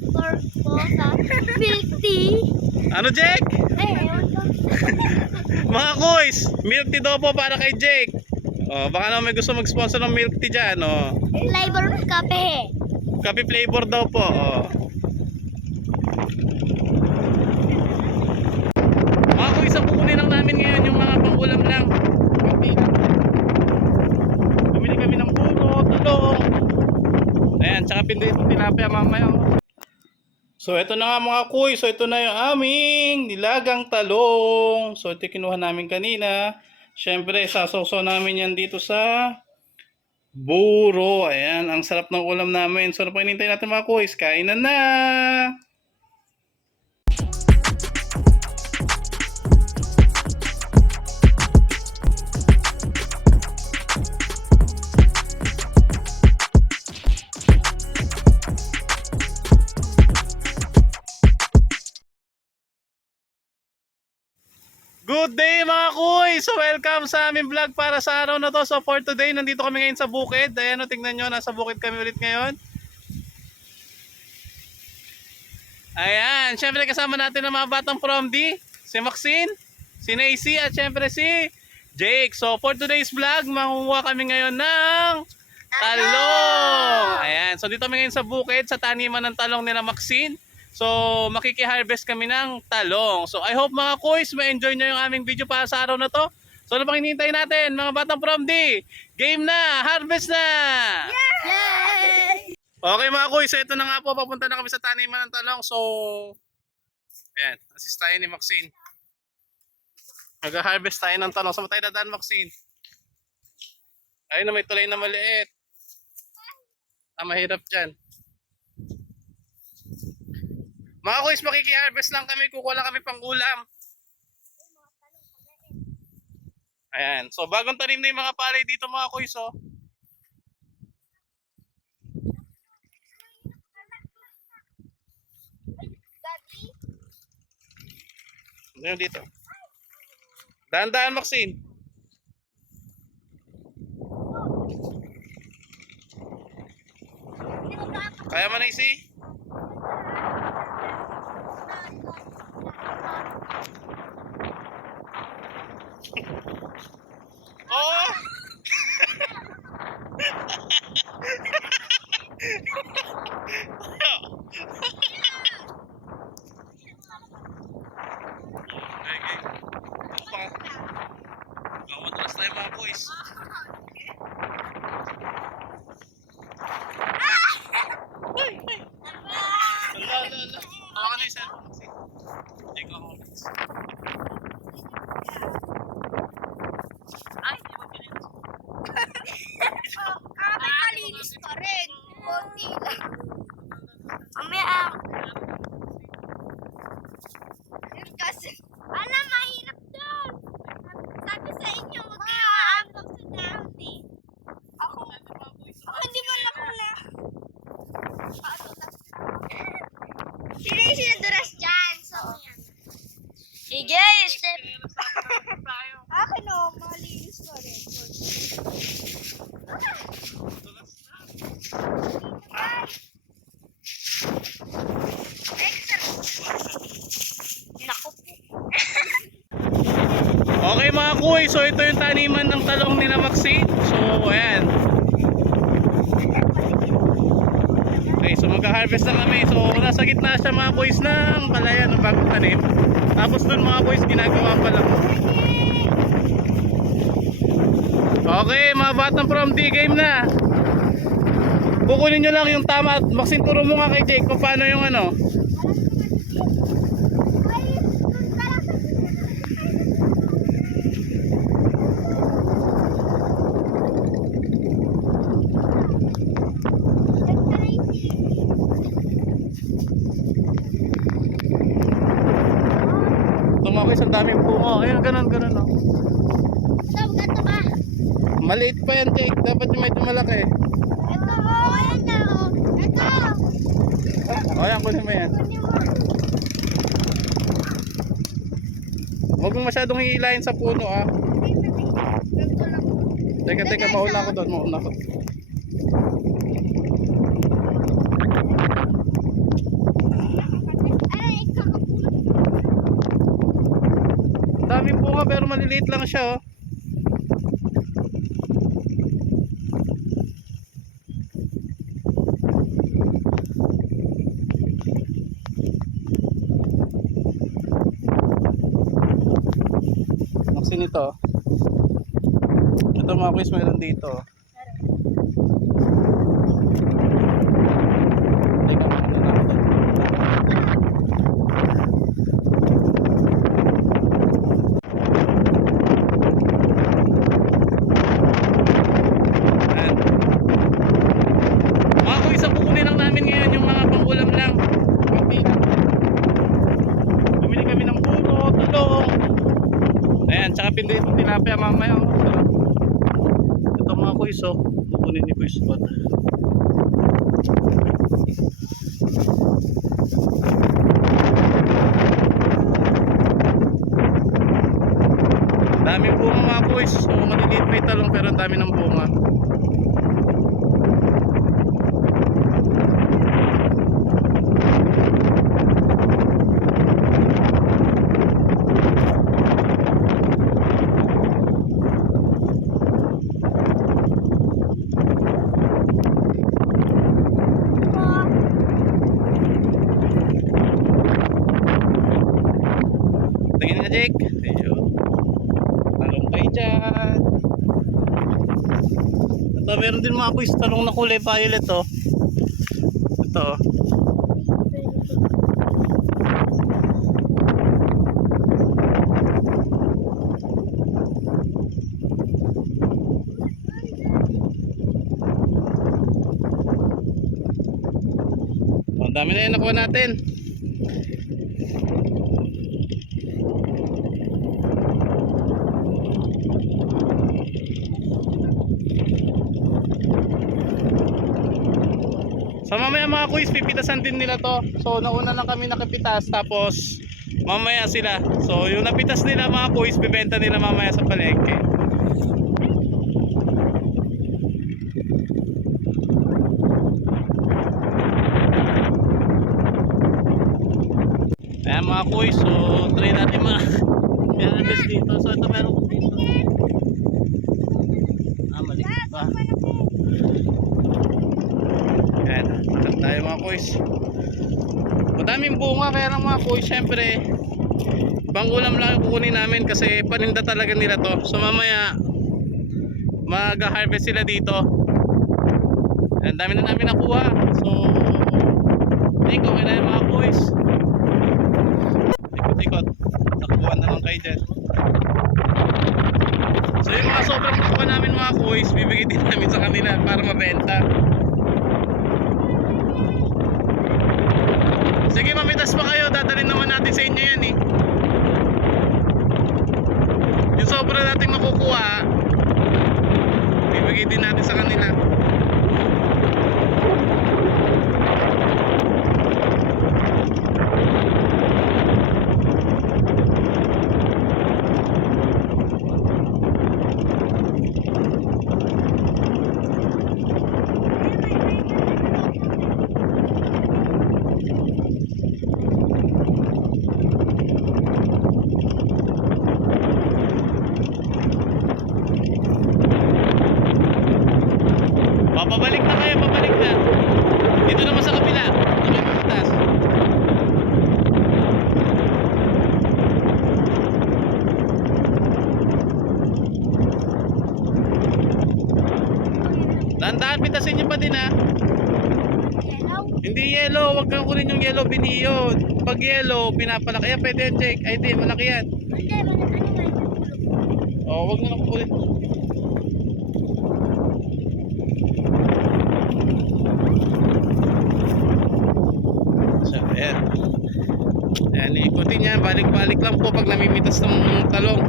po sa milk tea. Ano, Jake? Ewan ko. Mga kuys, milk tea daw po para kay Jake. Oh, baka naman may gusto mag-sponsor ng milk tea dyan. Oh. Flavor ng kape. Coffee flavor daw po. Oh. Mga kuys, ang kukunin lang namin ngayon yung mga pangulam lang. Bumili kami ng puno, tulong. Ayan, tsaka pinduin itong tilapia mamaya. Oh. So ito na nga mga kuy, so ito na yung aming nilagang talong. So ito kinuha namin kanina. Syempre sasawsaw namin yan dito sa buro. Ayan, ang sarap ng ulam namin. So ano pa hinihintay natin mga kuy? Kainan na! Good day mga kuy! So welcome sa aming vlog para sa araw na to. So for today, nandito kami ngayon sa bukid. Ayan o, tingnan nyo, nasa bukid kami ulit ngayon. Ayan, syempre kasama natin ang mga batang from D, si Maxine, si Nacy at syempre si Jake. So for today's vlog, mangunguha kami ngayon ng talong. Ayan, so dito kami ngayon sa bukid, sa taniman ng talong nila Maxine. So makiki-harvest kami ng talong. So I hope mga kuys, ma-enjoy nyo yung aming video para sa araw na to. So ano pang hinihintay natin mga batang from D? Game na! Harvest na! Yay! Okay mga kuys, so ito na nga po, papunta na kami sa taniman ng talong. So ayan, assist tayo ni Maxine. Mag-harvest tayo ng talong. Saan tayo dadaan, Maxine? Ayun na, may tulay na maliit. Mahirap dyan. Mga kuys, makiki-harvest lang kami, kukuha lang kami pang ulam. Ayan, so bagong tanim na yung mga palay dito mga kuys, oh. Ano yung dito? Dahan-dahan, Maxine. Kaya mo na isi? Oh! Okay. Mamatras tayo mga boys. Ala. Hawakan na yung cellphone kasi. Hindi ko ako. Ay, di ba pinito? Malinis pa rin. Konti lang. Mamaya. Kasi, mahirap doon. Sabi sa inyo, huwag kayo aabang sa dahon eh. Ako hindi mo lang na. Sino yung sinaduras dyan? So, yan. Sige, step. Akin o, malinis pa rin. Okay mga kuy, so ito yung taniman ng talong ni na Maxine. So ayan. Okay, so mag-harvest na kami. So nasa gitna siya mga boys ng palayan ng bagong tanim. Tapos dun mga boys ginagawa pa lang. Okay mga batang from D, game na. Kukunin nyo lang yung tama. Maxine, turo mo nga kay Jake kung paano yung ano. Tumakoy sa daming bunga. Ayun, ganun oh. Ganito ba? Maliit pa yan, Jake. Dapat yung medyo malaki. Ito o, ayan na o. Ito. O, yan, kunin mo yan. Huwag mong masyadong hihilahin sa puno, ah. Teka, mauna ako doon, mauna ako. bunga pero maliliit lang siya, oh. Maksin ito. Ito mga kuis, meron dito. Teka, meron ako dito. Ayan. Mga kuis, ang kukunin lang namin ngayon yung mga pangulam lang. Hindi na. Bumili kami ng puno, tulong. Ayan, tsaka pinduin ng tilapia mamaya. Oh. Sarap. Ito mga kuis, oh. Kukunin ni Kuis Spot. Daming bunga mga kuis. So maliliit pa yung talong pero ang dami ng bunga. Tingin nga Jake. Ayun. Talong kayo dyan. Ito meron din mga kuis talong na kulay violet, oh. Ito. Ang dami na yun nakuha natin. So mamaya mga kuis, pipitasan din nila to. So nauna lang kami nakapitas, tapos mamaya sila. So yung napitas nila mga kuis, bibenta nila mamaya sa palengke. Ayan mga kuis, so try natin mga harvest dito. So ito meron ko dito. Maliit pa. Ayan, tatak tayo mga kuis. Madaming bunga kaya lang mga kuis, syempre pangulam lang yung kukunin namin kasi paninda talaga nila to. So mamaya mag-harvest sila dito. Ang dami na namin nakuha. So tingko okay na yung mga kuis. Ikot-ikot, nakuha na lang kayo dyan. So yung mga sobrang nakuha namin mga kuis, bibigay din namin sa kanila para mabenta. Sige, mamitas pa kayo, dadalhin naman natin sa inyo yan eh. Yung sobra nating makukuha, bibigay din natin sa kanila. Pabalik na kayo, pabalik na. Dito naman sa kabila. Dito may pamitas. Dahan-dahan, pitasin nyo pa din ha. Yellow? Hindi yellow, wag kang kunin yung yellow biniyo. Pag yellow, pinapalaki. Ayan, pwede yan, Jake. Ay, di, malaki yan. Hindi, ano nga yung O, wag na lang kunin. So, ayan. Ayan, ikutin niya. Balik-balik lang po pag namimitas ng talong.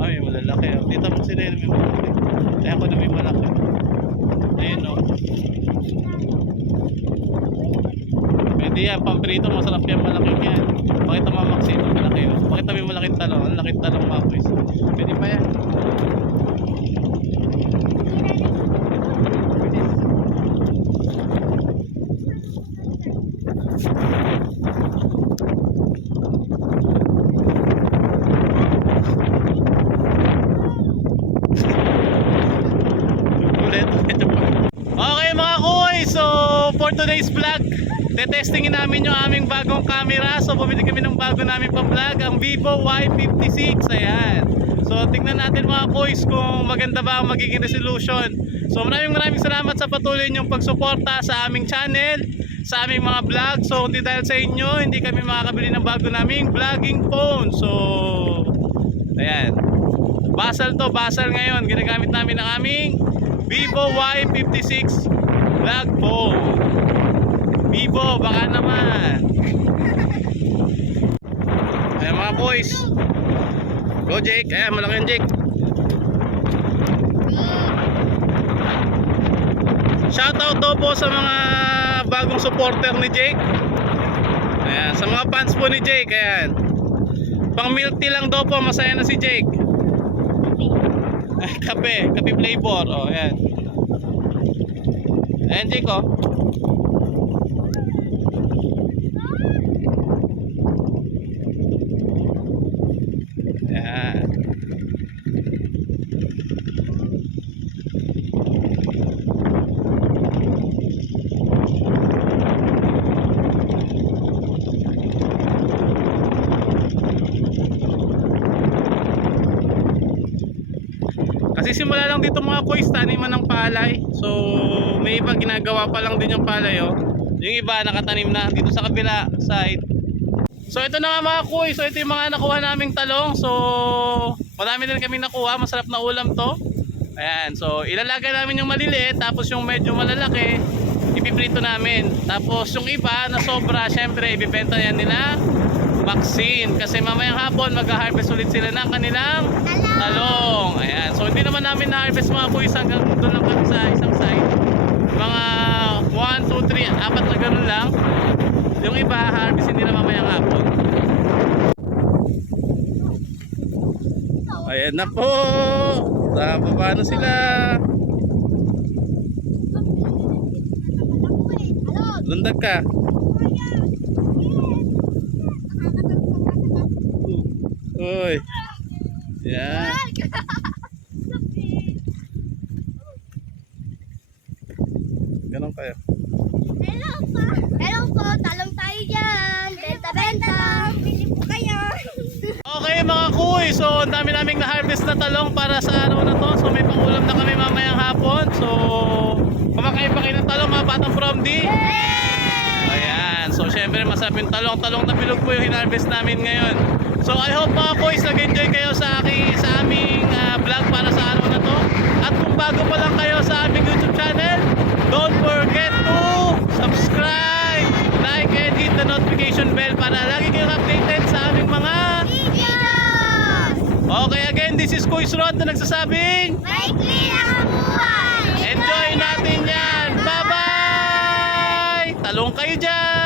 Ay, malalaki. Dito mo sila yun, may malaki. Kaya ako na may malaki. Ayun o. Pwede yan, pang piprito, masarap yan, malaki yan. Pakita mo Maxine, malaki. Pakita mo yung malaking talong, ang laking talong mga boys. Pwede pa yan. Ulit. Okay mga kuy, so for today's vlog, tetestingin namin yung aming bagong camera. So bumili kami ng bago namin pa-vlog, ang Vivo Y56. Ayan. So tingnan natin mga kuys kung maganda ba ang magiging resolution. So maraming salamat sa patuloy niyong pagsuporta sa aming channel, sa aming mga vlog. So hindi dahil sa inyo, hindi kami makakabili ng bago naming vlogging phone. So ayan. Basal to, basal ngayon. Ginagamit namin ang aming Vivo Y56 vlog phone. Vivo, baka naman. Ayan mga boys. Go Jake. Ayan, malaki yung Jake. Shoutout daw po sa mga bagong supporter ni Jake. Ayan, sa mga fans po ni Jake. Ayan. Pang milk tea lang daw po, masaya na si Jake. Kape flavor. Oh, ayan. Ayan Jake oh. Ayan. Kasi simula lang dito mga kuys, taniman ng palay. So may iba ginagawa pa lang din yung palay oh. Yung iba nakatanim na dito sa kabila side. So ito na nga mga kuys, so ito yung mga nakuha naming talong. So marami din kami nakuha, masarap na ulam to. Ayan, so ilalagay namin yung maliliit, tapos yung medyo malalaki ipiprito namin. Tapos yung iba na sobra, syempre ibibenta yan nila Maxine, kasi mamayang hapon mag-harvest ulit sila ng kanilang talong. Ayan, so hindi naman namin na-harvest mga kuys, hanggang doon lang kami sa isang side. Mga 1, 2, 3, 4 na gano'n lang. Yung iba harvestin nila mamayang hapon. Ayan na po. Bababa na sila. Lundag ka. Uy. Yan. Ganon kayo. Hello po, talong tayo dyan. Benta-benta. Bili po kayo. Okay mga kuy, so ang dami naming na-harvest na talong para sa araw na to. So may pangulam na kami mamayang hapon. So kumakain pa kayo ng talong mga batang from D. Ayan, so syempre masarap yung talong. Talong na bilog po yung hinarvest namin ngayon. So I hope mga kuys nag-enjoy kayo sa aming vlog para sa araw na to. At kung bago pa lang kayo sa aming YouTube channel, don't forget to subscribe, like, and hit the notification bell para lagi kayong updated sa aming mga Videos! Okay, again, this is Kuys Rod na nagsasabing Maikli ang buhay! enjoy natin yan! Bye-bye! Talong kayo dyan!